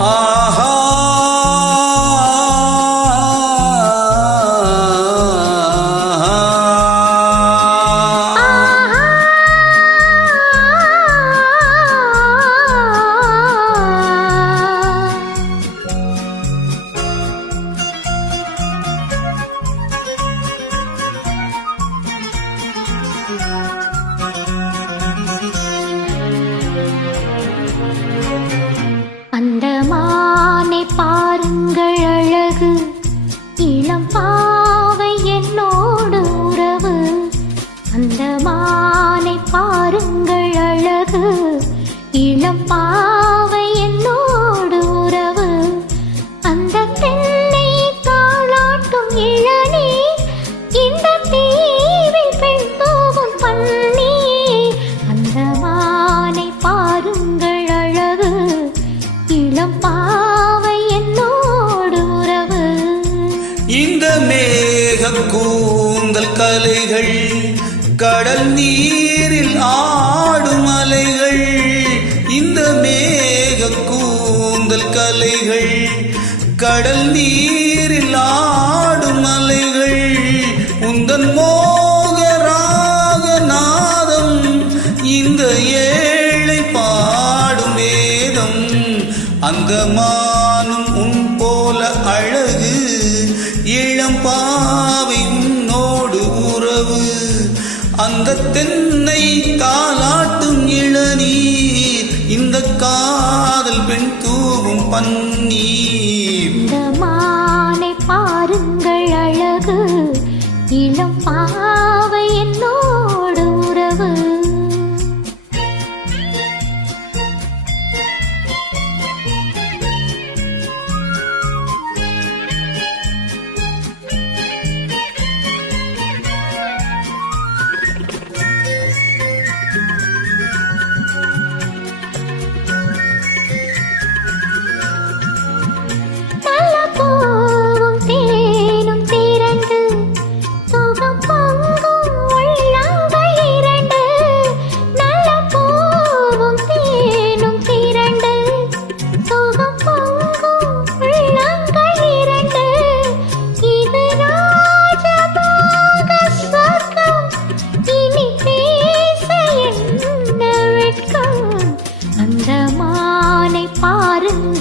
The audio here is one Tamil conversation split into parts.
Ah. கடல் நீரில் ஆடும் அலைகள் இந்த மேக கூந்தல் கலைகள். கடல் நீரில் ஆடும் அலைகள் உந்தன் மோகராக நாதம் இந்த ஏழை பாடும் வேதம் அந்த மானும் உன் போல அழகு இளம் பா அந்த தென்னை தாலாட்டும் இளநீர். இந்த காதல் பெண் தூவும் பன்னீர். பாருங்கள்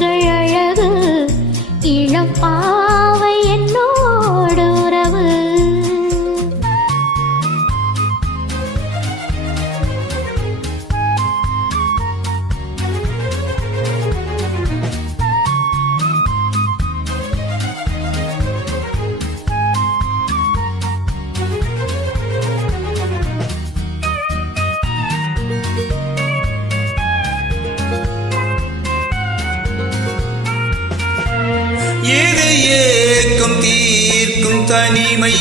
தனிமை.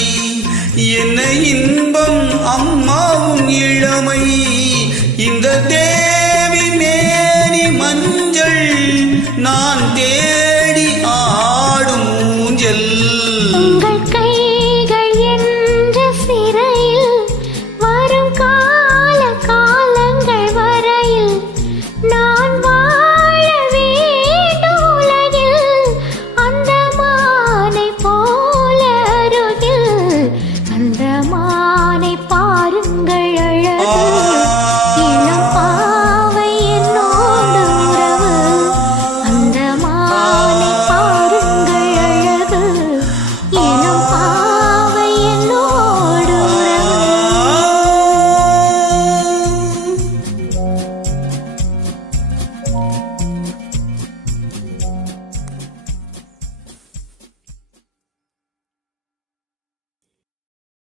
என்ன இன்பம் அம்மாவும் இளமை. இந்த தேவி மேரி மஞ்சள் நான் தேவி